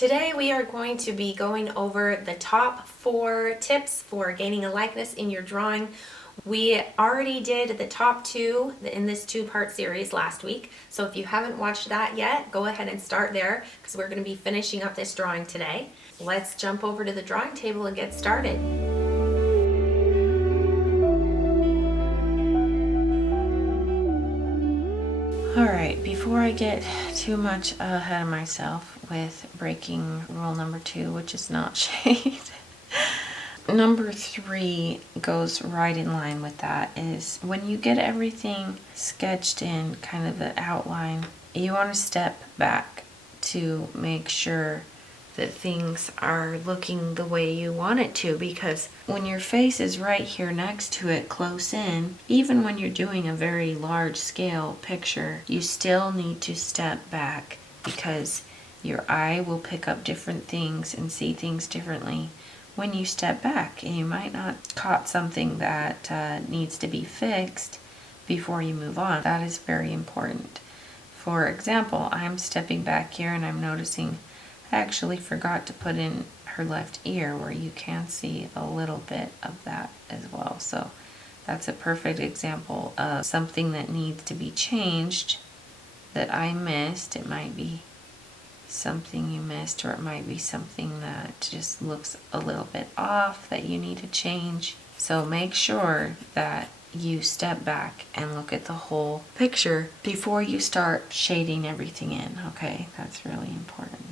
Today we are going to be going over the top 4 tips for gaining a likeness in your drawing. We already did the top 2 in this 2-part series last week, so if you haven't watched that yet, go ahead and start there because we're going to be finishing up this drawing today. Let's jump over to the drawing table and get started. Alright, before I get too much ahead of myself with breaking rule number 2, which is not shade, number 3 goes right in line with that, is when you get everything sketched in, kind of the outline, you want to step back to make sure that things are looking the way you want it to, because when your face is right here next to it close in, even when you're doing a very large scale picture, you still need to step back because your eye will pick up different things and see things differently when you step back, and you might not caught something that needs to be fixed before you move on. That is very important. For example, I'm stepping back here and I'm noticing I actually forgot to put in her left ear, where you can see a little bit of that as well. So that's a perfect example of something that needs to be changed that I missed. It might be something you missed, or it might be something that just looks a little bit off that you need to change. So make sure that you step back and look at the whole picture before you start shading everything in, okay? That's really important.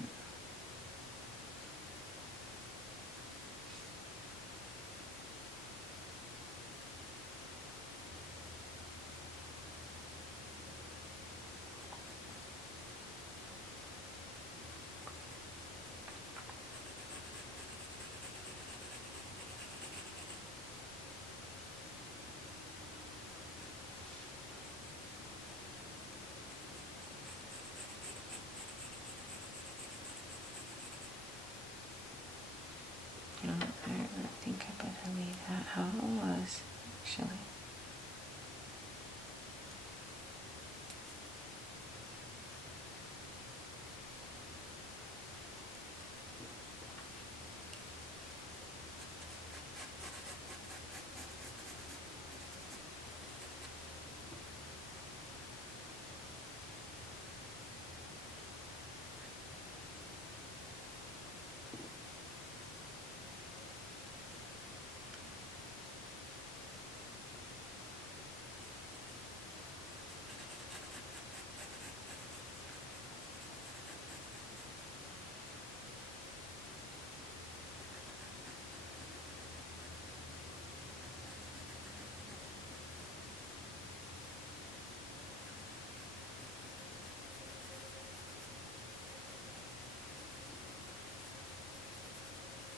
I think I better leave that how it was, actually.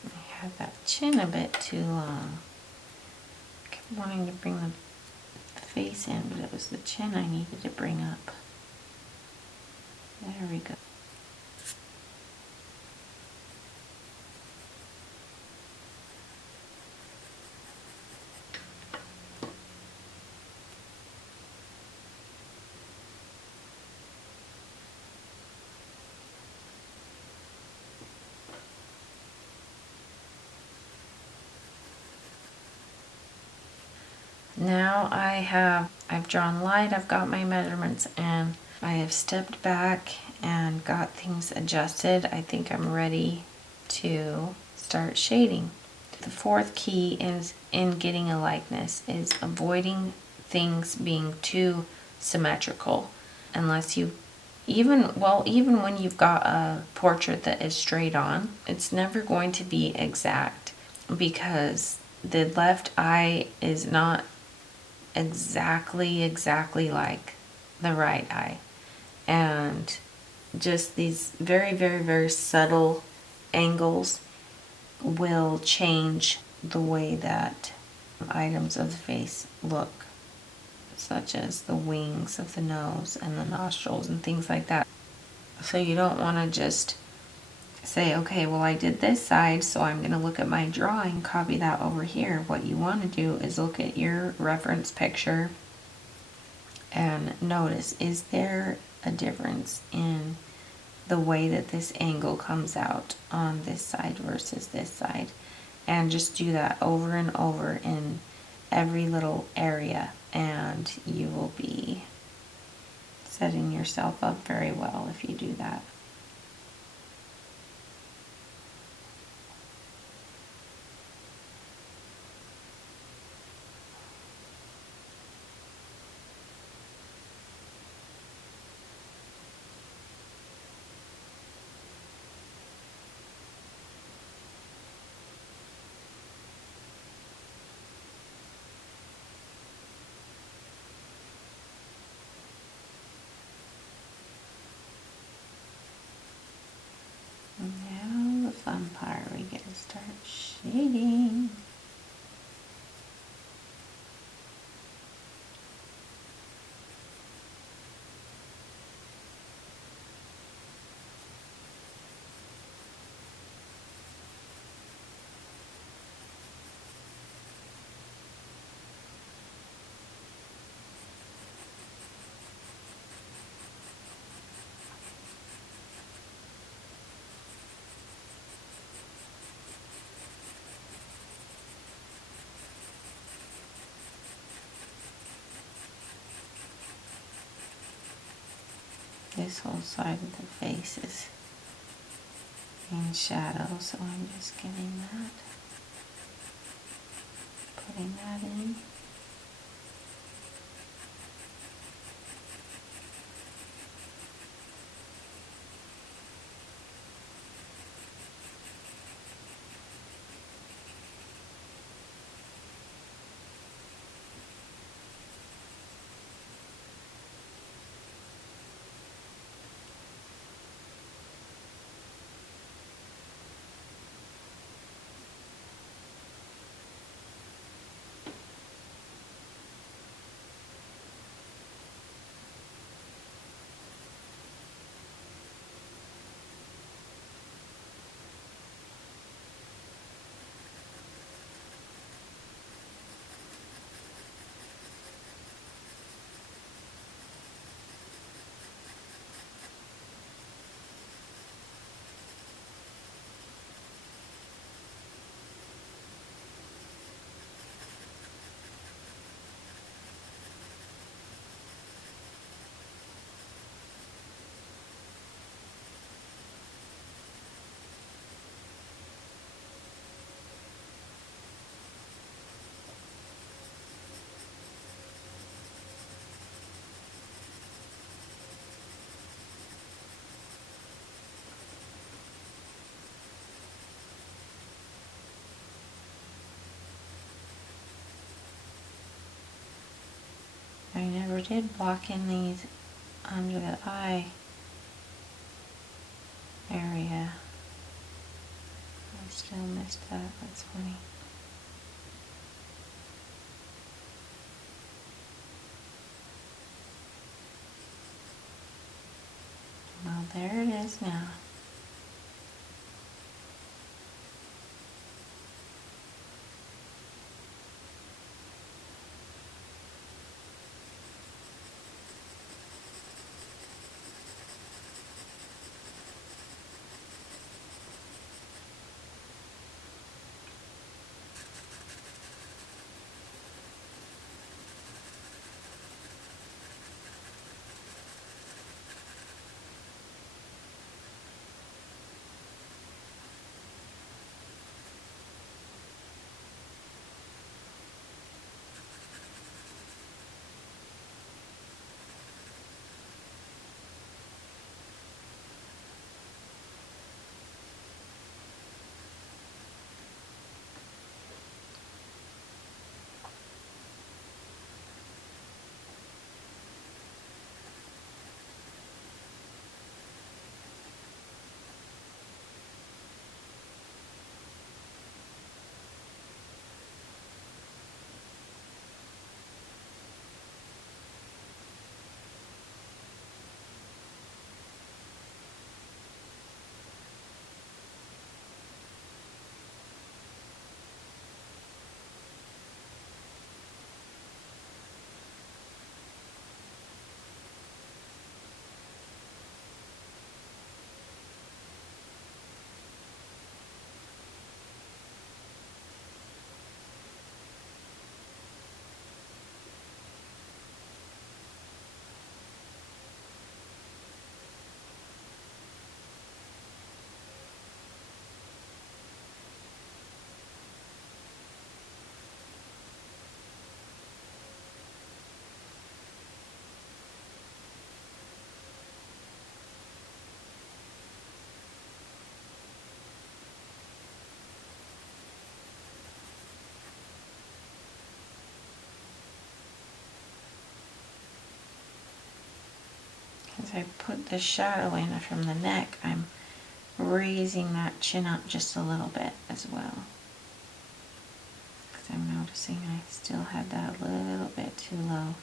I had that chin a bit too long. I kept wanting to bring the face in, but it was the chin I needed to bring up. There we go. Now I've drawn light, I've got my measurements, and I have stepped back and got things adjusted. I think I'm ready to start shading. The 4th key is in getting a likeness is avoiding things being too symmetrical, unless you even when you've got a portrait that is straight on, it's never going to be exact, because the left eye is not exactly like the right eye, and just these very subtle angles will change the way that items of the face look, such as the wings of the nose and the nostrils and things like that. So you don't want to just say, okay, well, I did this side, so I'm going to look at my drawing, copy that over here. What you want to do is look at your reference picture and notice, is there a difference in the way that this angle comes out on this side versus this side. And just do that over and over in every little area, and you will be setting yourself up very well if you do that. Now the fun part, we get to start shading. This whole side of the face is in shadow, so I'm just getting that, putting that in. I never did block in these under the eye area. I still missed that. That's funny. Well, there it is now. as I put the shadow in from the neck, I'm raising that chin up just a little bit as well. Because I'm noticing I still had that a little bit too low.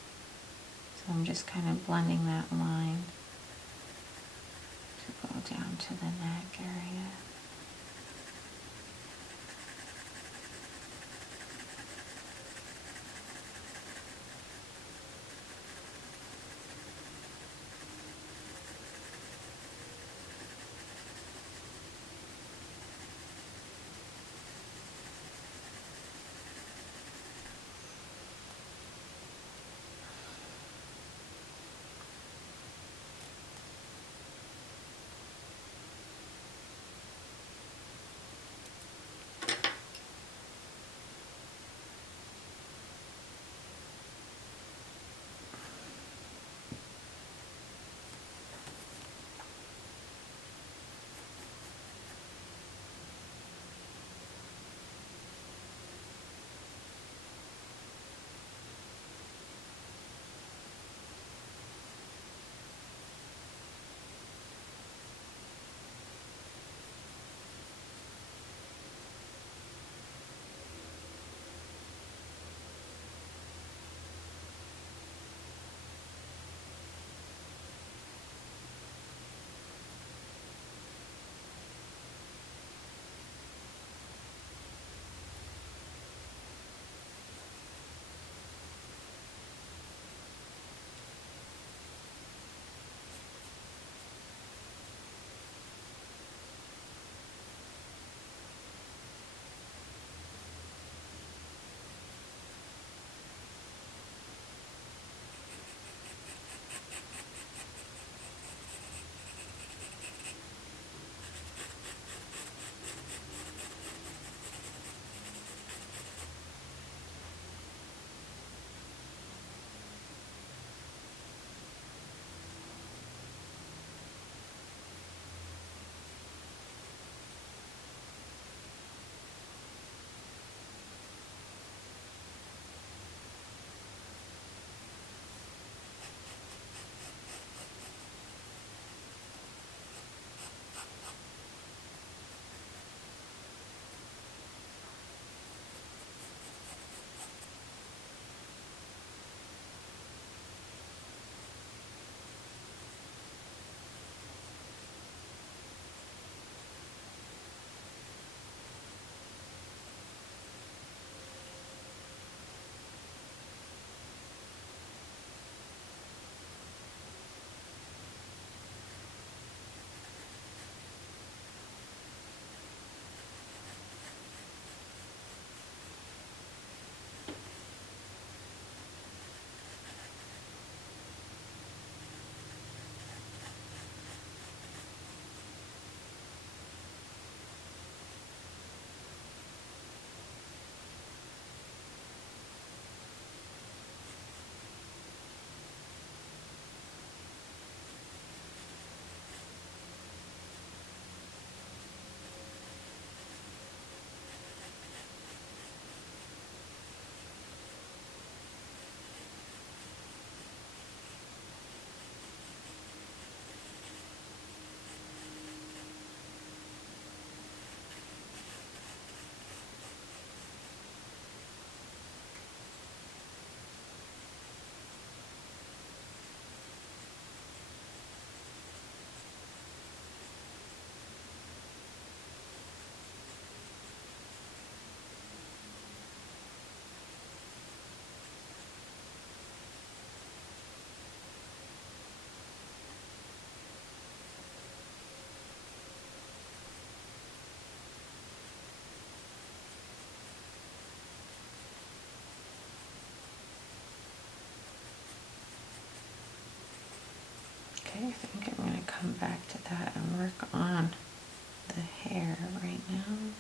So I'm just kind of blending that line to go down to the neck area. Okay, I think I'm going to come back to that and work on the hair right now.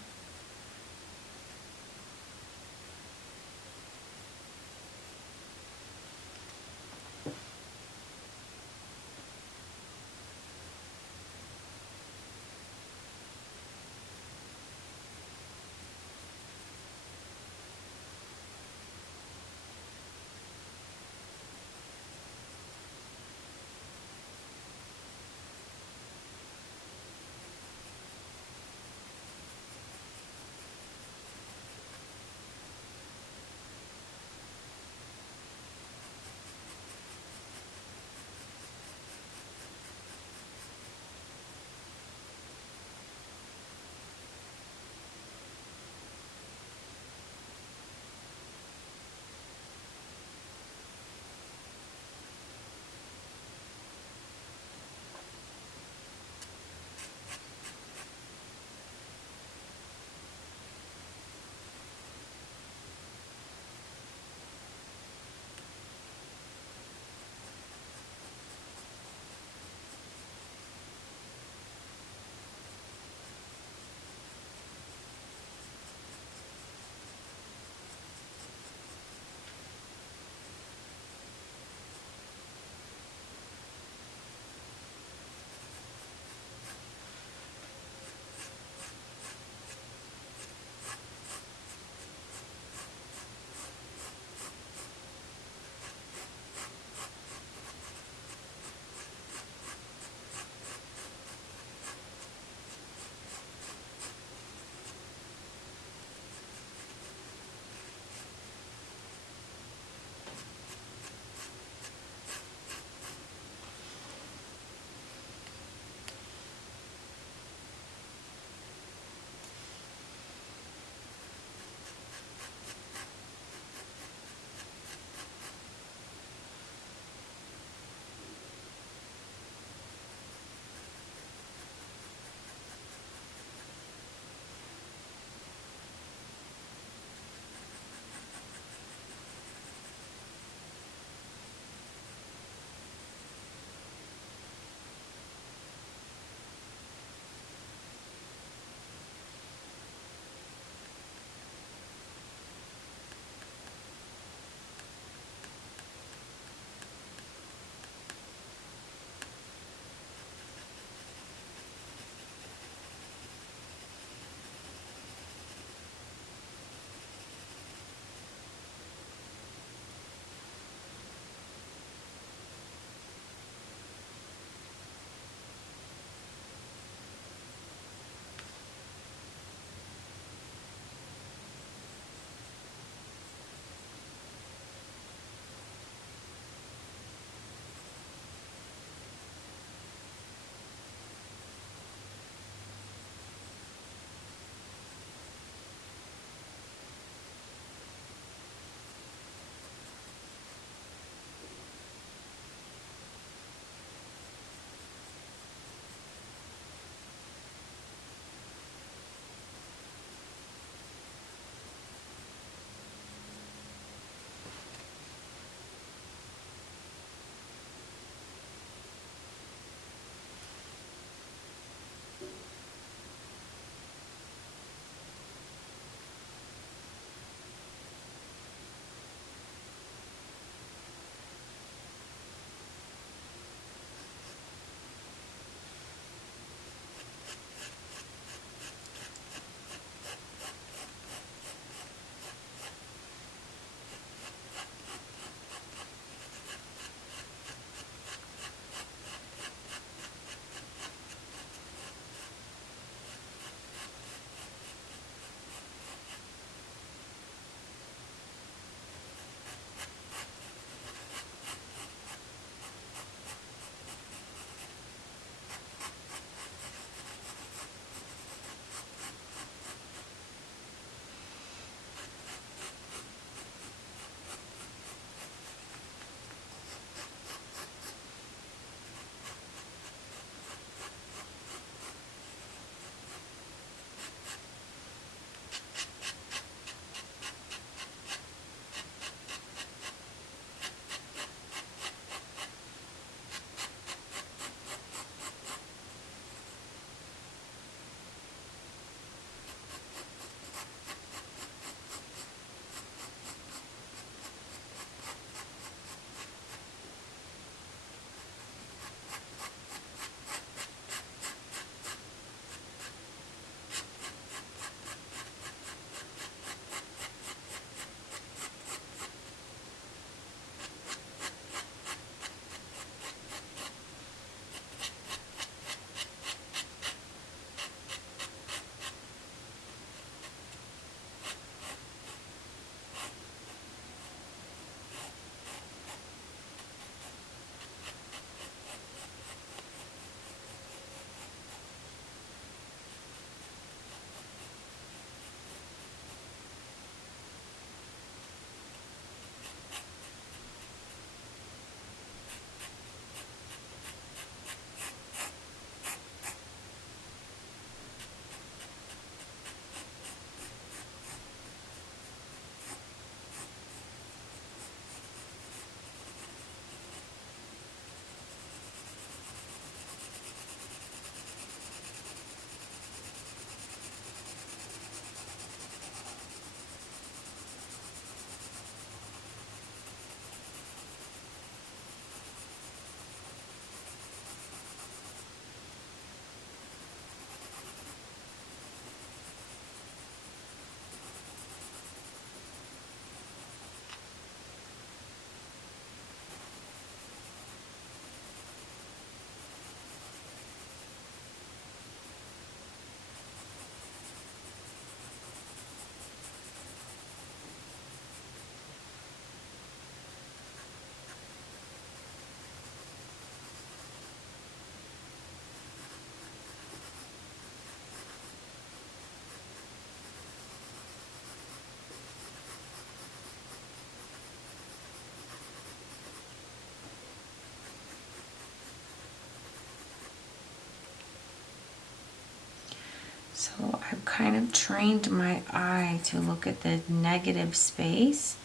So I've kind of trained my eye to look at the negative space.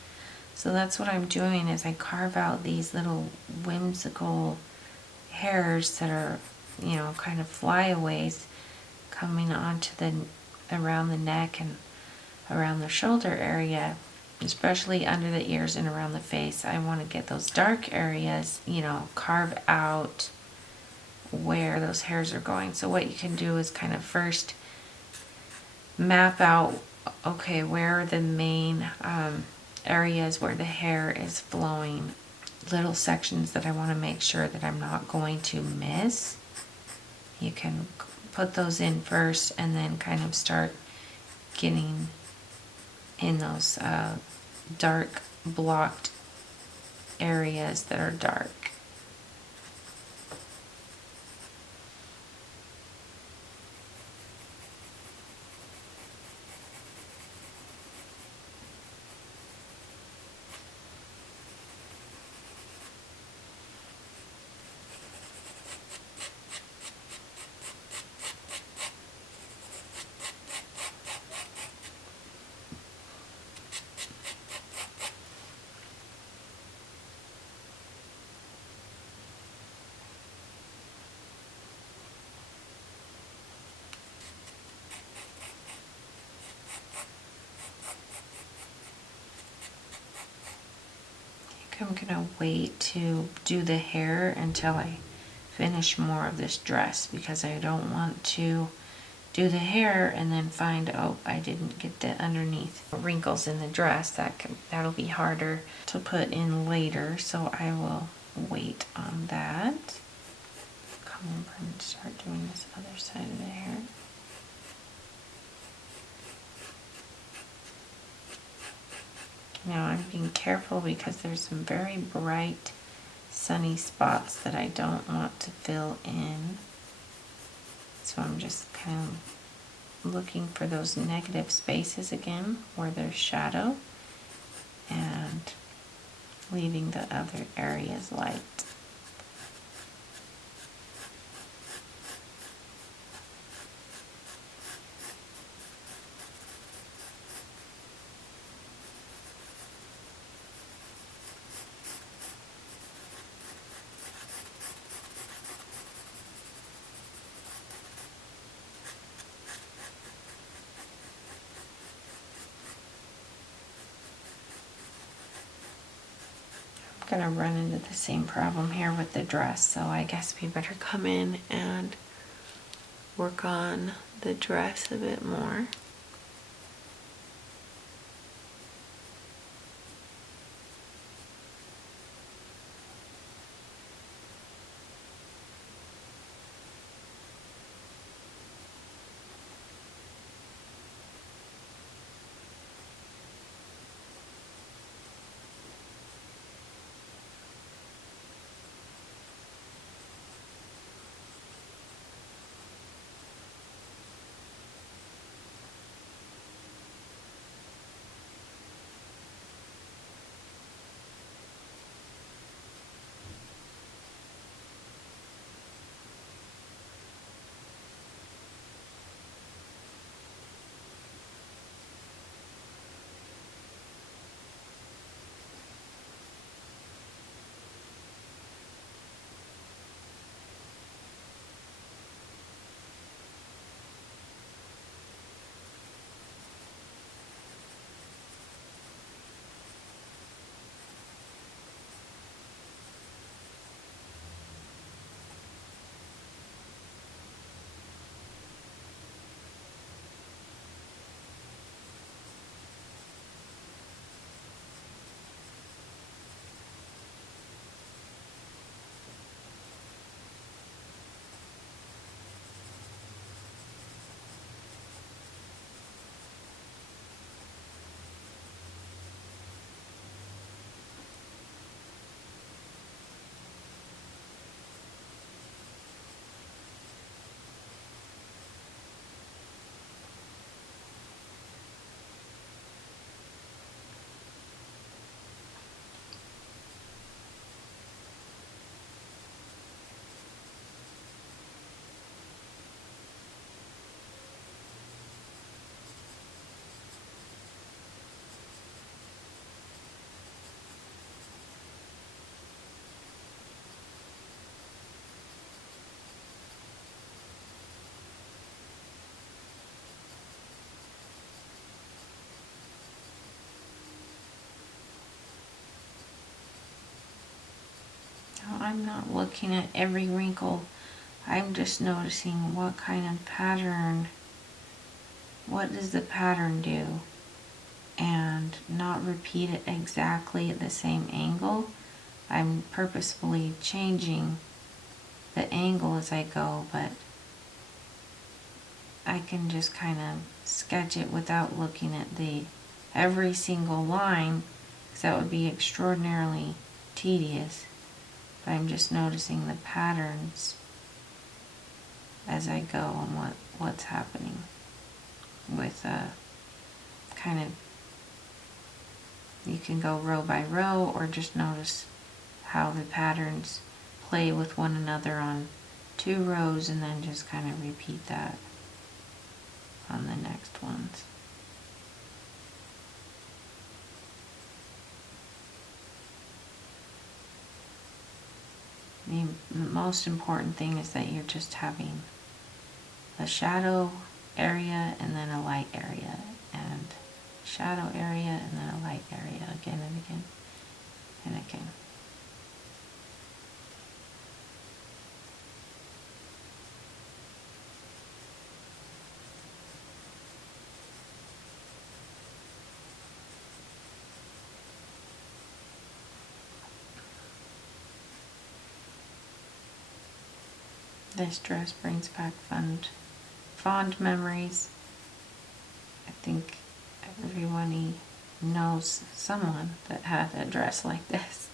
So that's what I'm doing is I carve out these little whimsical hairs that are, you know, kind of flyaways coming onto the around the neck and around the shoulder area, especially under the ears and around the face. I want to get those dark areas, you know, carve out where those hairs are going. So what you can do is kind of first map out, okay, where are the main areas where the hair is flowing, little sections that I want to make sure that I'm not going to miss. You can put those in first and then kind of start getting in those dark blocked areas that are dark. I'm gonna wait to do the hair until I finish more of this dress because I don't want to do the hair and then find, oh, I didn't get the underneath wrinkles in the dress. That'll be harder to put in later, so I will wait on that. Come over and start doing this other side of the hair. Now I'm being careful because there's some very bright sunny spots that I don't want to fill in. So I'm just kind of looking for those negative spaces again where there's shadow and leaving the other areas light. I'm gonna run into the same problem here with the dress, so I guess we better come in and work on the dress a bit more. I'm not looking at every wrinkle. I'm just noticing what kind of pattern, what does the pattern do, and not repeat it exactly at the same angle. I'm purposefully changing the angle as I go, but I can just kind of sketch it without looking at every single line, because that would be extraordinarily tedious. But I'm just noticing the patterns as I go and what's happening with kind of, you can go row by row or just notice how the patterns play with one another on 2 rows and then just kind of repeat that on the next ones. The most important thing is that you're just having a shadow area and then a light area, and shadow area and then a light area, again and again and again. This dress brings back fond memories. I think everyone knows someone that had a dress like this.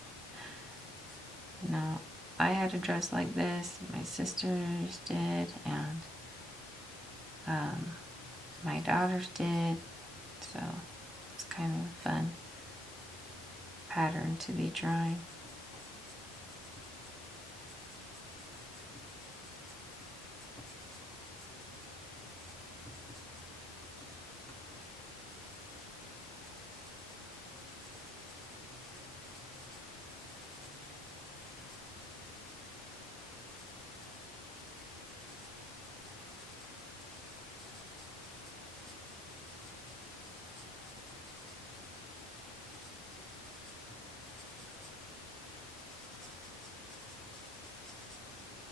No, I had a dress like this, my sisters did, and my daughters did, so it's kind of a fun pattern to be drawing.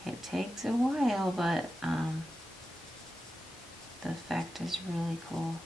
It takes a while, but the effect is really cool.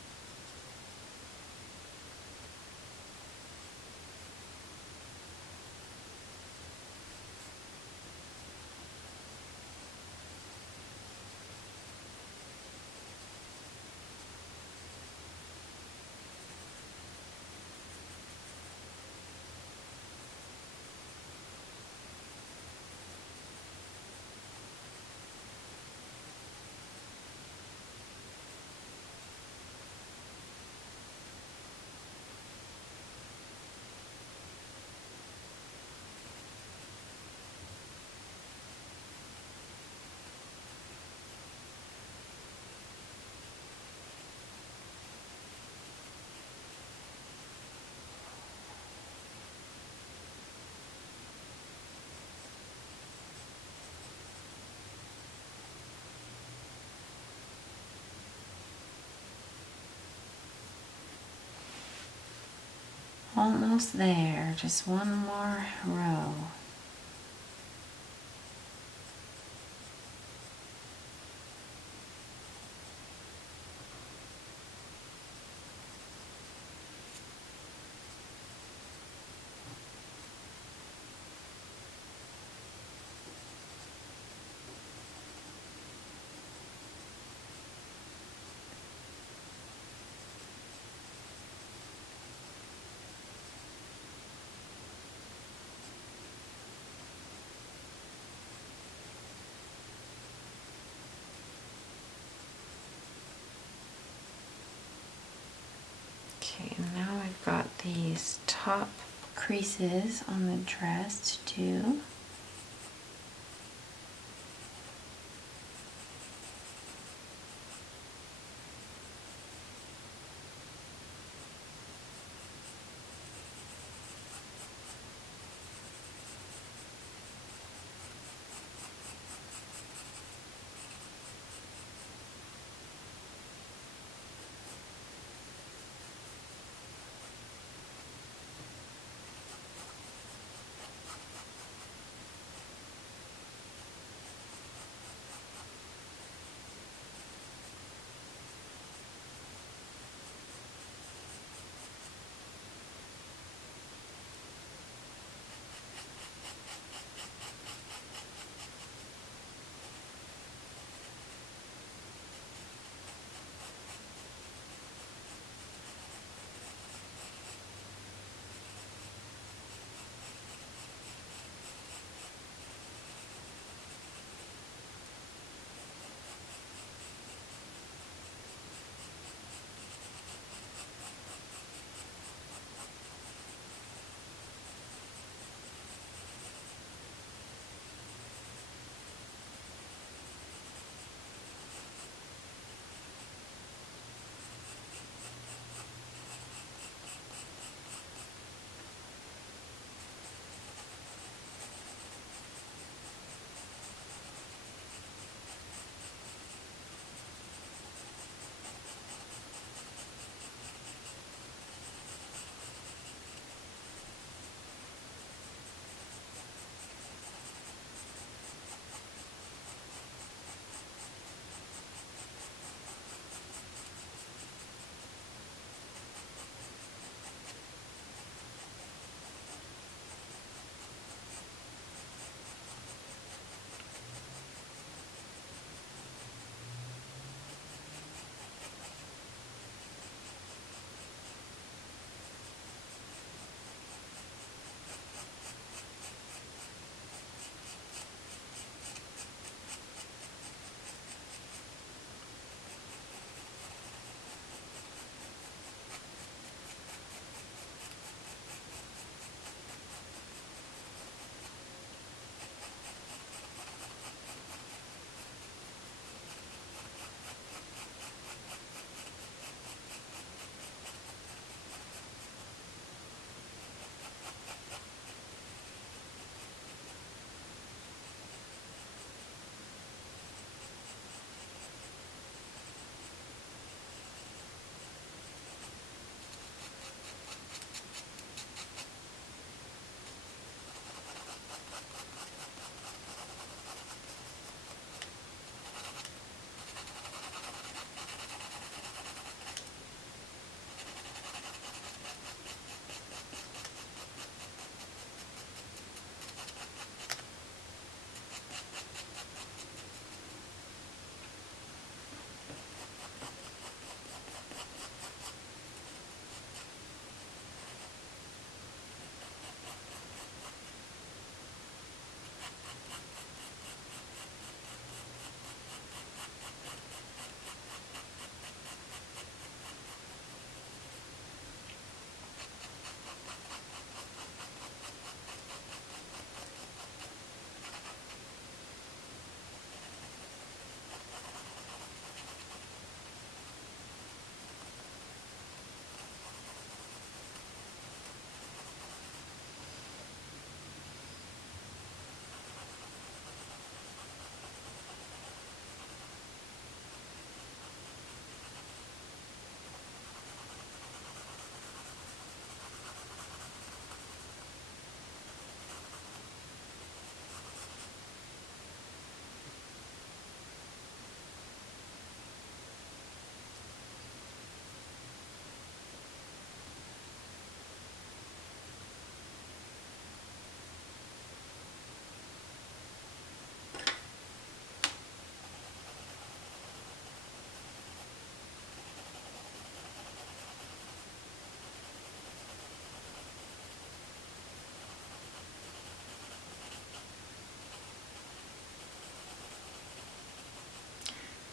Almost there, just one more row. Okay, and now I've got these top creases on the dress to do.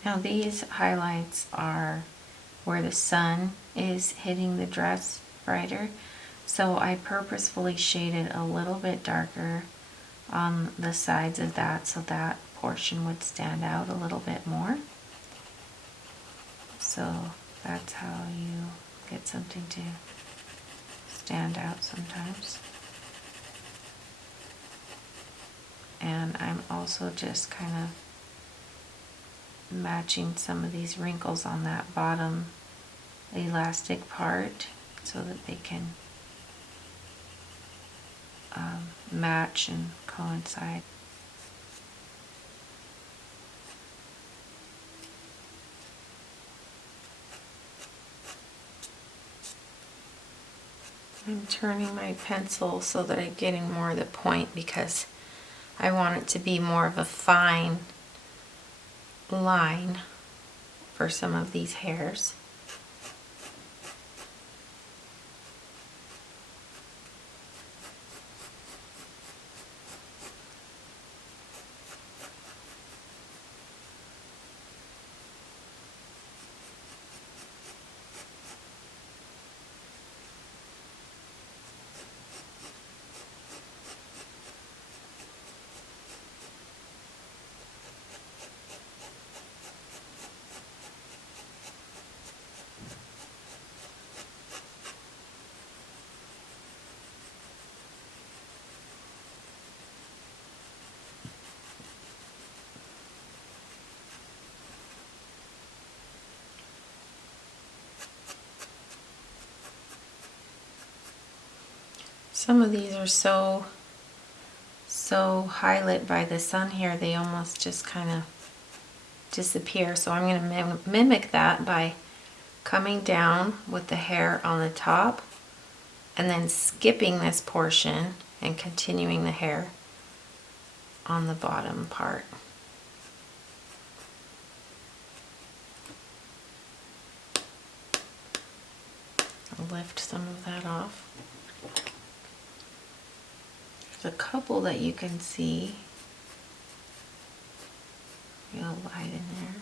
Now these highlights are where the sun is hitting the dress brighter. So I purposefully shaded a little bit darker on the sides of that so that portion would stand out a little bit more. So that's how you get something to stand out sometimes. And I'm also just kind of matching some of these wrinkles on that bottom elastic part so that they can match and coincide. I'm turning my pencil so that I'm getting more of the point because I want it to be more of a fine line for some of these hairs. Some of these are so highlit by the sun here, they almost just kind of disappear. So I'm going to mimic that by coming down with the hair on the top and then skipping this portion and continuing the hair on the bottom part. I'll lift some of that off. There's a couple that you can see real light in there.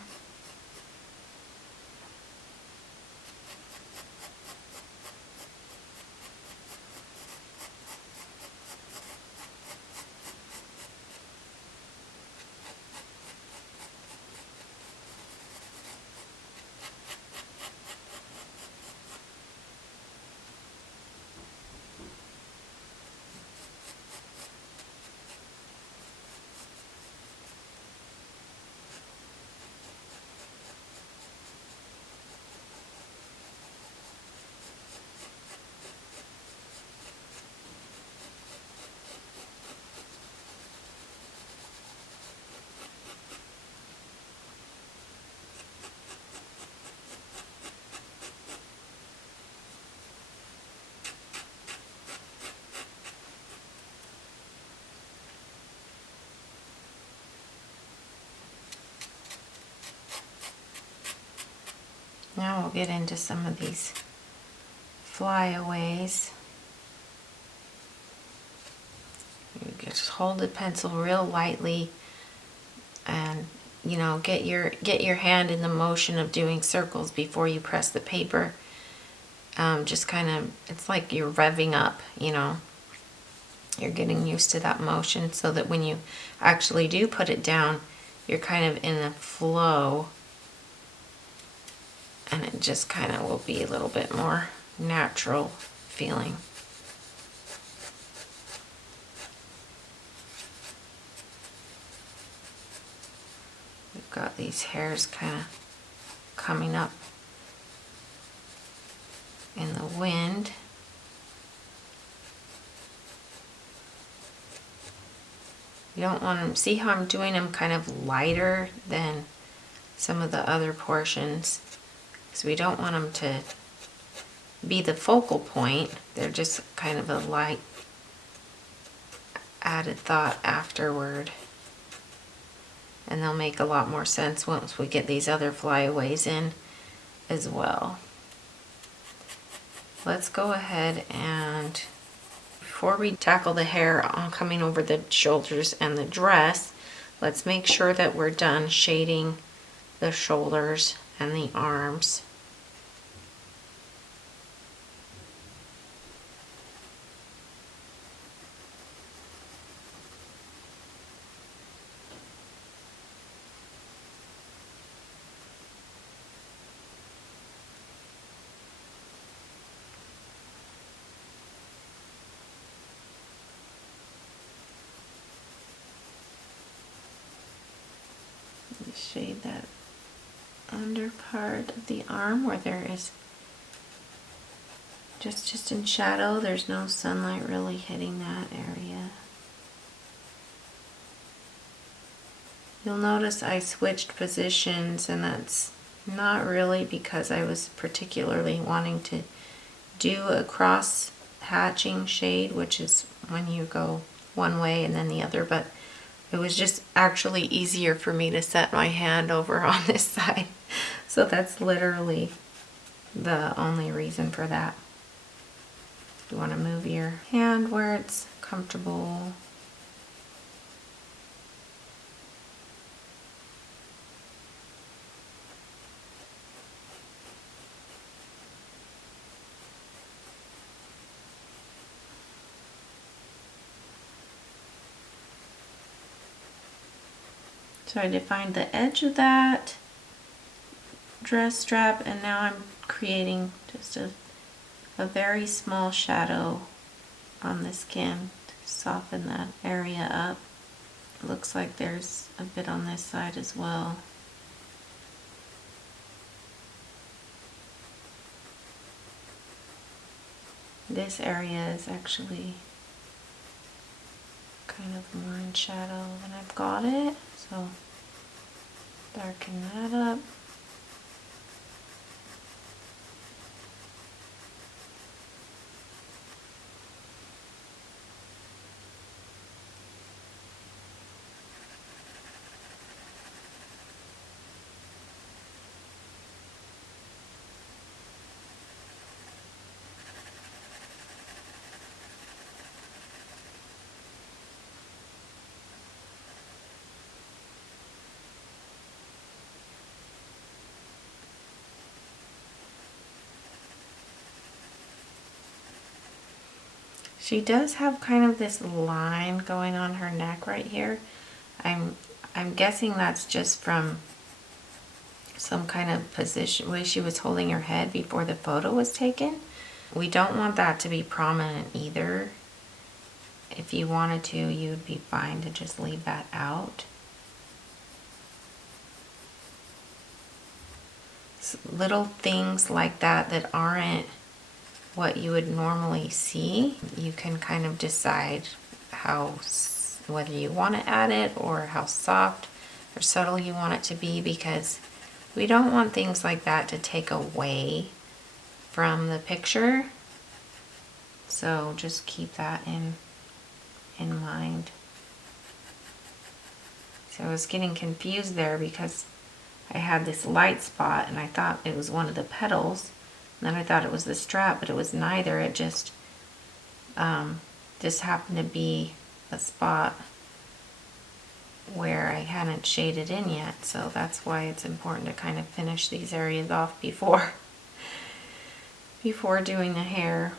Now we'll get into some of these flyaways. You just hold the pencil real lightly and get your hand in the motion of doing circles before you press the paper. Just kind of, it's like you're revving up, You're getting used to that motion so that when you actually do put it down, you're kind of in a flow. And it just kind of will be a little bit more natural feeling. We've got these hairs kind of coming up in the wind. You don't want them, see how I'm doing them kind of lighter than some of the other portions. So we don't want them to be the focal point. They're just kind of a light added thought afterward. And they'll make a lot more sense once we get these other flyaways in as well. Let's go ahead and, before we tackle the hair coming over the shoulders and the dress, let's make sure that we're done shading the shoulders and the arms. Shade that under part of the arm where there is just in shadow. There's no sunlight really hitting that area. You'll notice I switched positions, and that's not really because I was particularly wanting to do a cross hatching shade, which is when you go one way and then the other, but it was just actually easier for me to set my hand over on this side. So that's literally the only reason for that. You want to move your hand where it's comfortable. So I defined the edge of that dress strap, and now I'm creating just a very small shadow on the skin to soften that area up. It looks like there's a bit on this side as well. This area is actually kind of more in shadow than I've got it, so darken that up. She does have kind of this line going on her neck right here. I'm guessing that's just from some kind of position, way she was holding her head before the photo was taken. We don't want that to be prominent either. If you wanted to, you would be fine to just leave that out. Little things like that that aren't what you would normally see, you can kind of decide whether you want to add it or how soft or subtle you want it to be, because we don't want things like that to take away from the picture. So just keep that in mind. So I was getting confused there because I had this light spot and I thought it was one of the petals. And then I thought it was the strap, but it was neither. It just happened to be a spot where I hadn't shaded in yet. So that's why it's important to kind of finish these areas off before doing the hair.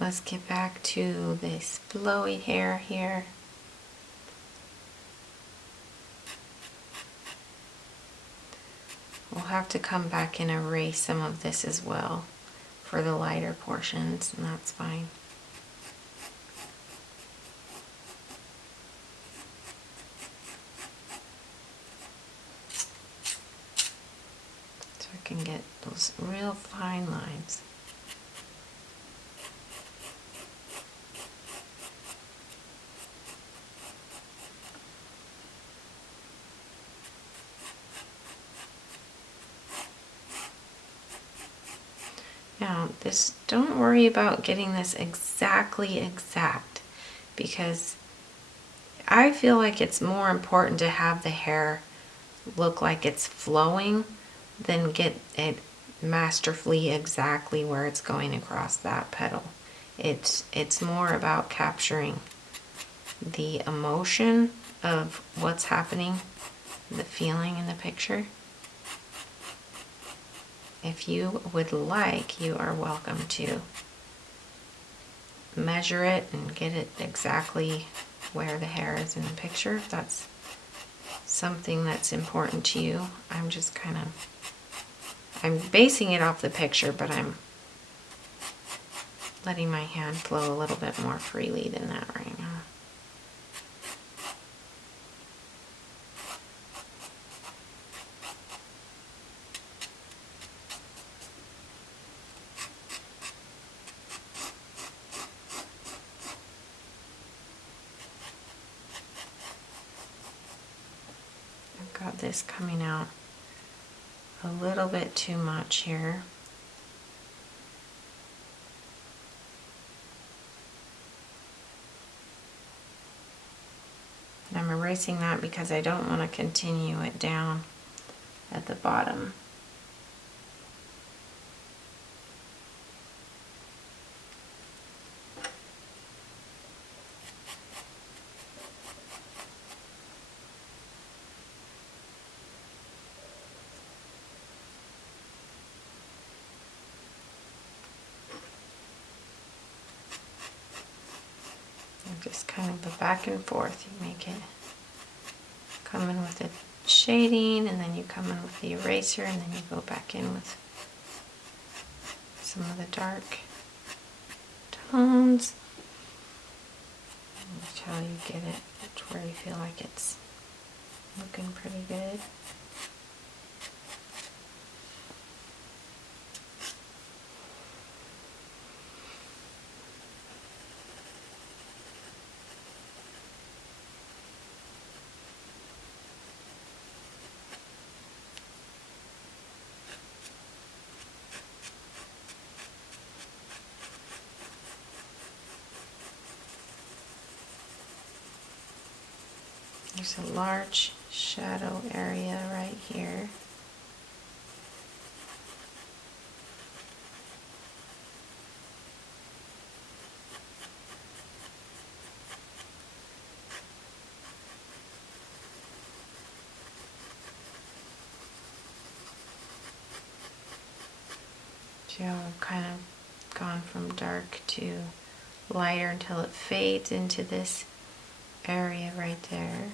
let's get back to this flowy hair here. We'll have to come back and erase some of this as well for the lighter portions, and that's fine. So I can get those real fine lines. Now, don't worry about getting this exactly exact, because I feel like it's more important to have the hair look like it's flowing than get it masterfully exactly where it's going across that petal. It's more about capturing the emotion of what's happening, the feeling in the picture. If you would like, you are welcome to measure it and get it exactly where the hair is in the picture, if that's something that's important to you. I'm just I'm basing it off the picture, but I'm letting my hand flow a little bit more freely than that right now. Got this coming out a little bit too much here. And I'm erasing that because I don't want to continue it down at the bottom. Just kind of a back and forth. You make it come in with the shading, and then you come in with the eraser, and then you go back in with some of the dark tones until you get it to where you feel like it's looking pretty good. There's a large shadow area right here. So I've kind of gone from dark to lighter until it fades into this area right there.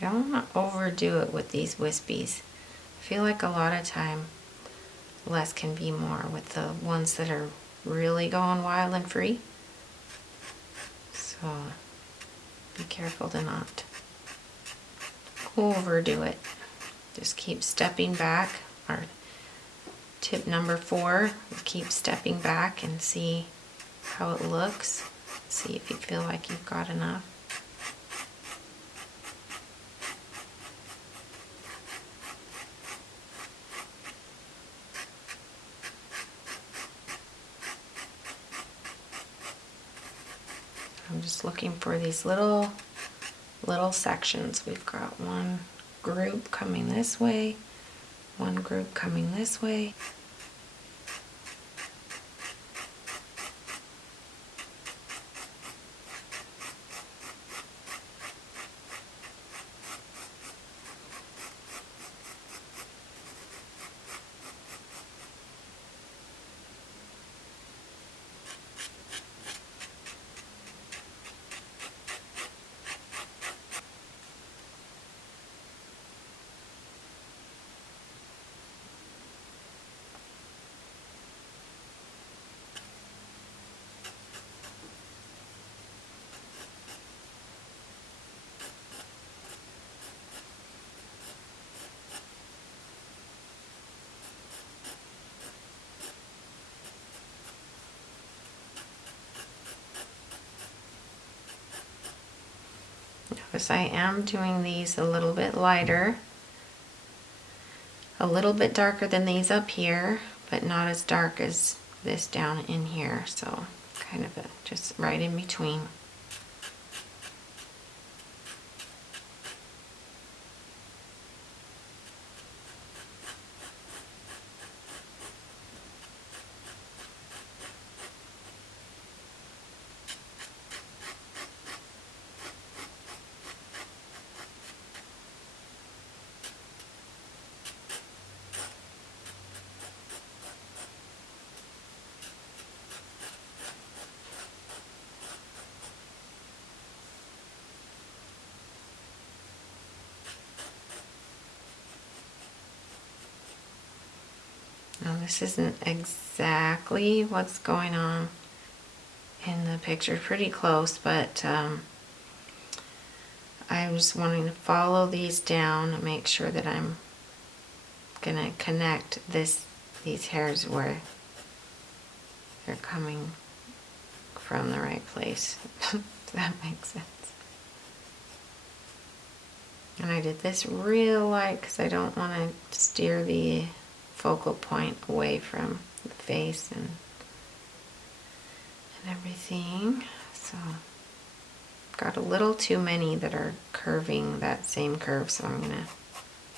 You don't want to overdo it with these wispies. I feel like a lot of time less can be more with the ones that are really going wild and free. So be careful to not overdo it. Just keep stepping back. Our tip number 4, keep stepping back and see how it looks. See if you feel like you've got enough. I'm just looking for these little sections. We've got 1, group coming this way, one group coming this way. Notice I am doing these a little bit lighter, a little bit darker than these up here, but not as dark as this down in here. So kind of just right in between. Now this isn't exactly what's going on in the picture, pretty close, but I was wanting to follow these down and make sure that I'm gonna connect these hairs where they're coming from the right place. If that makes sense. And I did this real light because I don't want to steer the focal point away from the face and everything. So got a little too many that are curving that same curve, so I'm gonna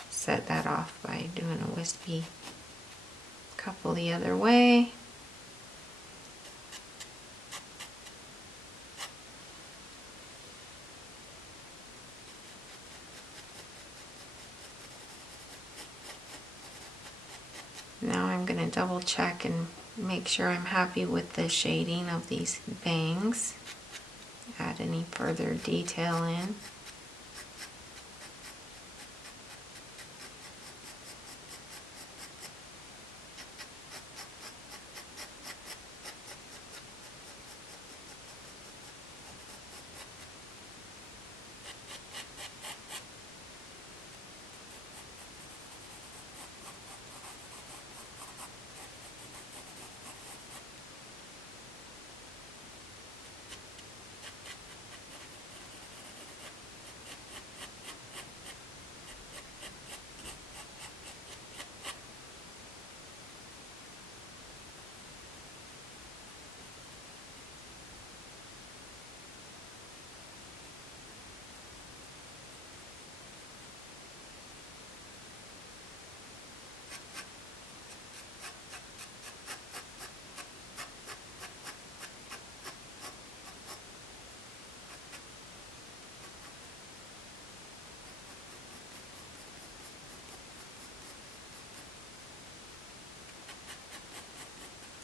set that off by doing a wispy couple the other way. Now I'm going to double check and make sure I'm happy with the shading of these bangs. Add any further detail in.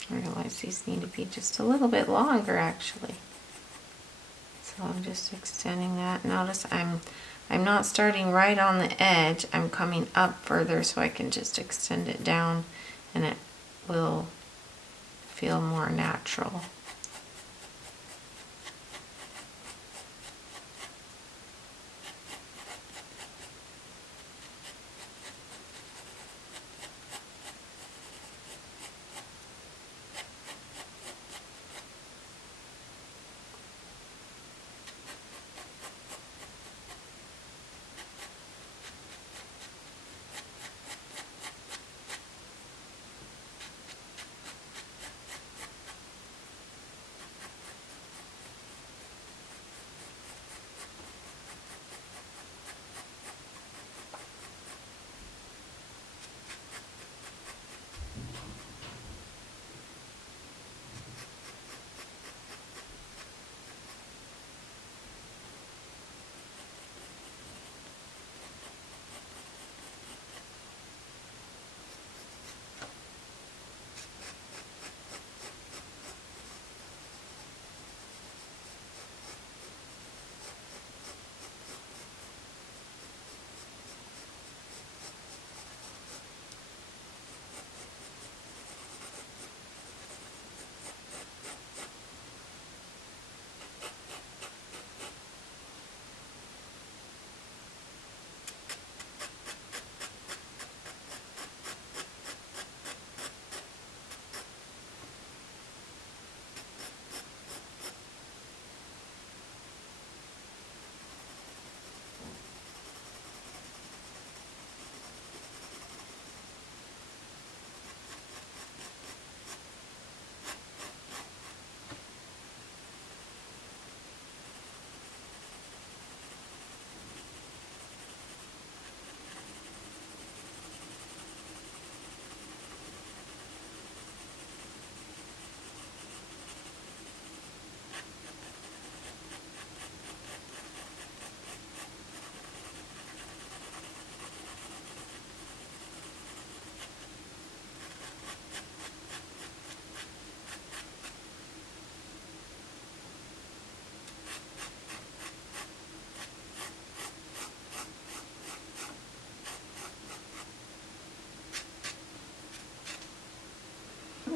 I realize these need to be just a little bit longer actually. So I'm just extending that. Notice I'm not starting right on the edge. I'm coming up further so I can just extend it down and it will feel more natural.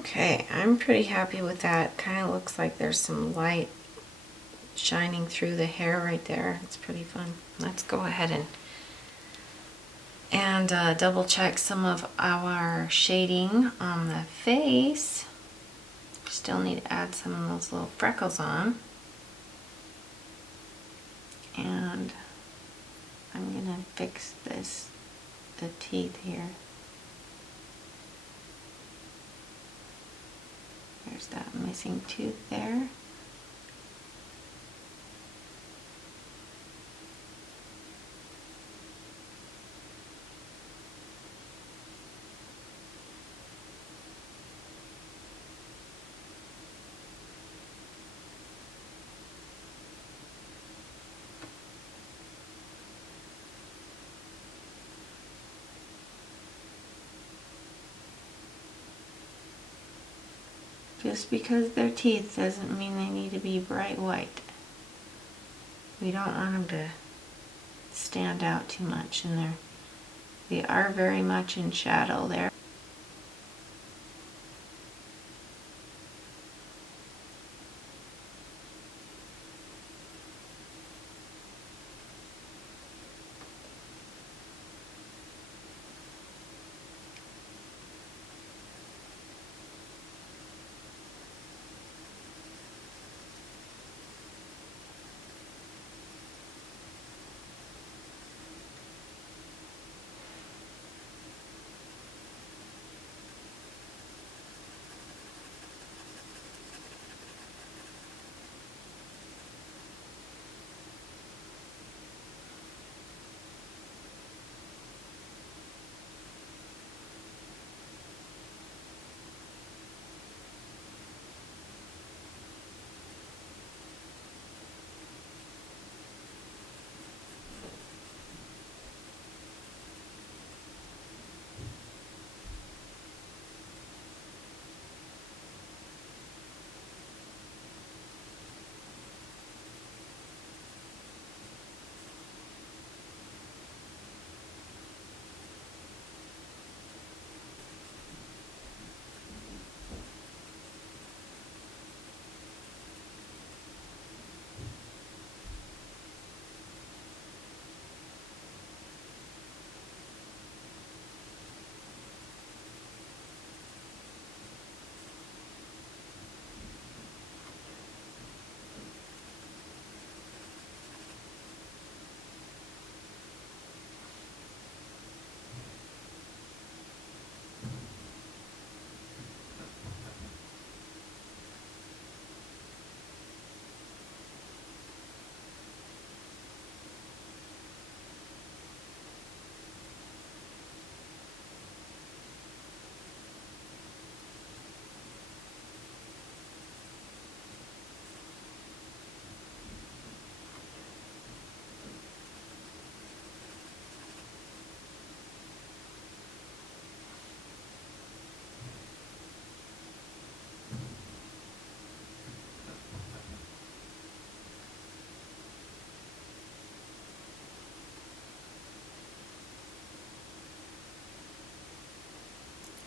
Okay, I'm pretty happy with that. Kind of looks like there's some light shining through the hair right there. It's pretty fun. Let's go ahead and double check some of our shading on the face. Still need to add some of those little freckles on. And I'm gonna fix the teeth here. There's that missing tooth there. Just because they're teeth doesn't mean they need to be bright white. We don't want them to stand out too much in there. They are very much in shadow there.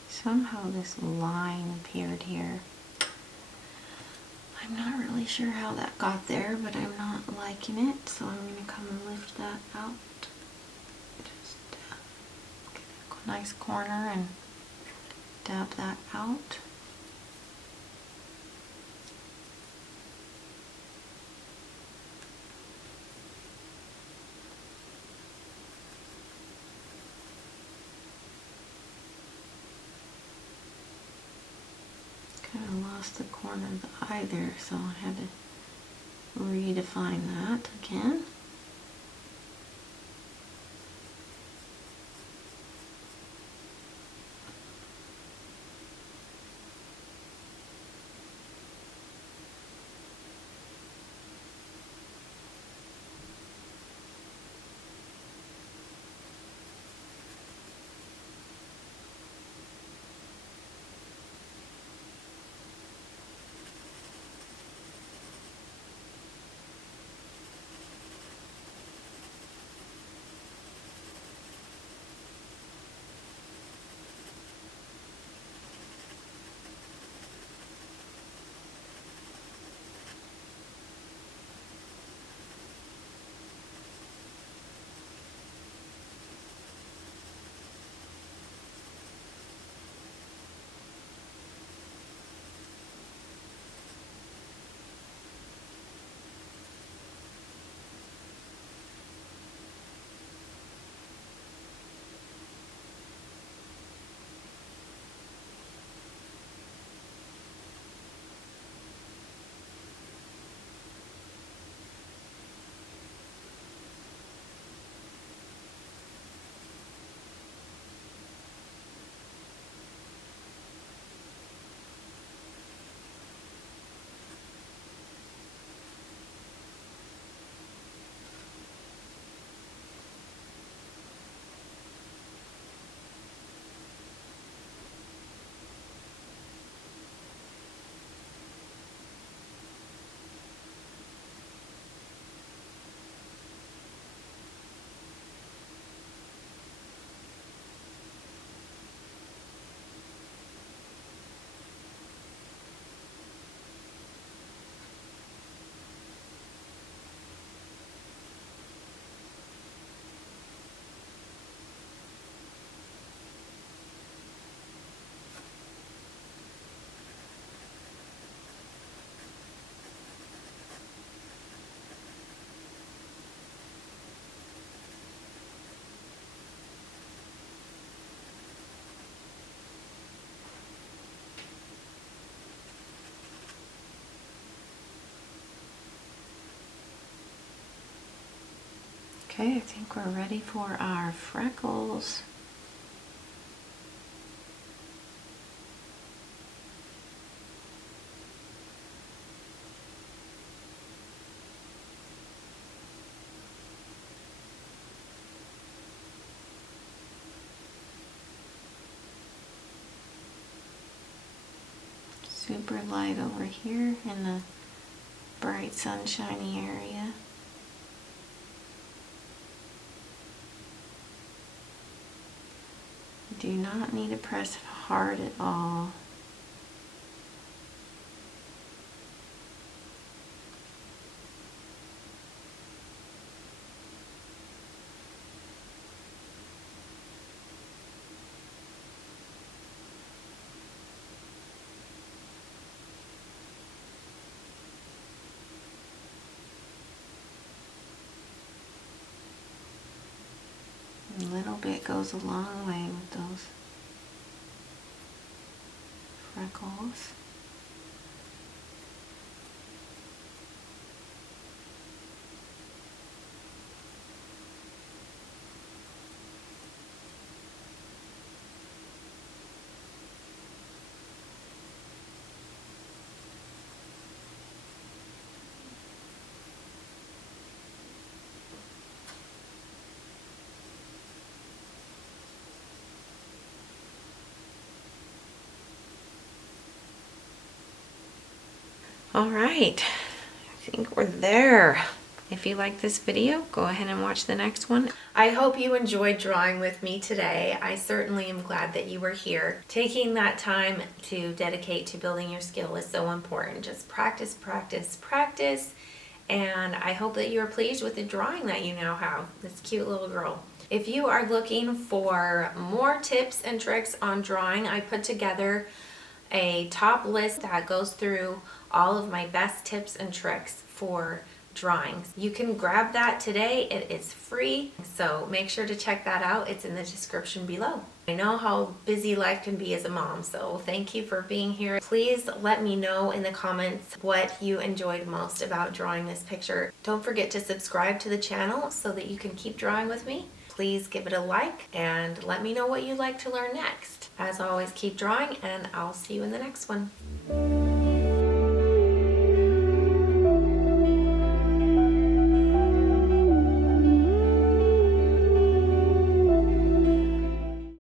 Somehow this line appeared here. I'm not really sure how that got there, but I'm not liking it, so I'm going to come and lift that out. Just get a nice corner and dab that out. Kind of lost the corner of the eye there, so I had to redefine that again. Okay, I think we're ready for our freckles. Super light over here in the bright sunshiny area. Do not need to press hard at all. A little bit goes a long way with those freckles. All right, I think we're there. If you like this video, go ahead and watch the next one. I hope you enjoyed drawing with me today. I certainly am glad that you were here. Taking that time to dedicate to building your skill is so important. Just practice, practice, practice. And I hope that you're pleased with the drawing that you now have, this cute little girl. If you are looking for more tips and tricks on drawing, I put together a top list that goes through all of my best tips and tricks for drawings. You can grab that today. It is free, so make sure to check that out. It's in the description below. I know how busy life can be as a mom, so thank you for being here. Please let me know in the comments what you enjoyed most about drawing this picture. Don't forget to subscribe to the channel so that you can keep drawing with me. Please give it a like and let me know what you'd like to learn next. As always, keep drawing and I'll see you in the next one.